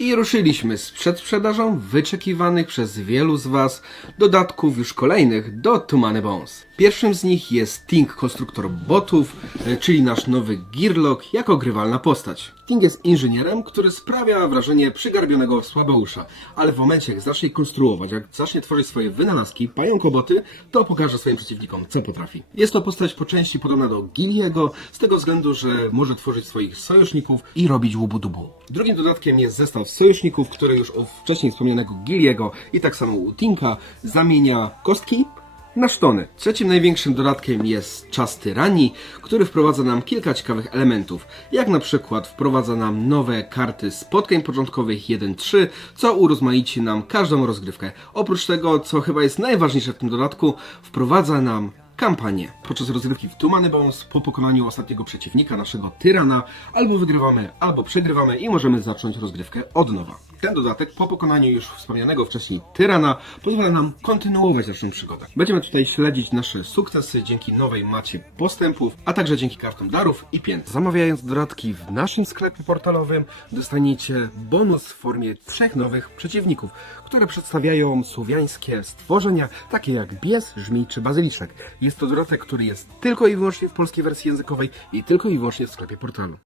I ruszyliśmy z przedsprzedażą wyczekiwanych przez wielu z Was dodatków już kolejnych do Tumany Bones. Pierwszym z nich jest Ting konstruktor botów, e, czyli nasz nowy Gearlock jako grywalna postać. Ting jest inżynierem, który sprawia wrażenie przygarbionego słabeusza, ale w momencie jak zacznie konstruować, jak zacznie tworzyć swoje wynalazki, pająkoboty, to pokaże swoim przeciwnikom, co potrafi. Jest to postać po części podobna do Gilliego, z tego względu, że może tworzyć swoich sojuszników i robić łubu-dubu. Drugim dodatkiem jest zestaw sojuszników, który już u wcześniej wspomnianego Gilliego i tak samo Tinka zamienia kostki na sztony. Trzecim największym dodatkiem jest czas tyranii, który wprowadza nam kilka ciekawych elementów, jak na przykład wprowadza nam nowe karty spotkań początkowych 1-3, co urozmaici nam każdą rozgrywkę. Oprócz tego, co chyba jest najważniejsze w tym dodatku, wprowadza nam kampanię. Podczas rozgrywki w Tumany Bones po pokonaniu ostatniego przeciwnika, naszego tyrana, albo wygrywamy, albo przegrywamy i możemy zacząć rozgrywkę od nowa. Ten dodatek po pokonaniu już wspomnianego wcześniej tyrana pozwala nam kontynuować naszą przygodę. Będziemy tutaj śledzić nasze sukcesy dzięki nowej macie postępów, a także dzięki kartom darów i pięt. Zamawiając dodatki w naszym sklepie portalowym dostaniecie bonus w formie trzech nowych przeciwników, które przedstawiają słowiańskie stworzenia, takie jak bies, żmij czy bazyliszek. Jest to dodatek, który jest tylko i wyłącznie w polskiej wersji językowej i tylko i wyłącznie w sklepie portalu.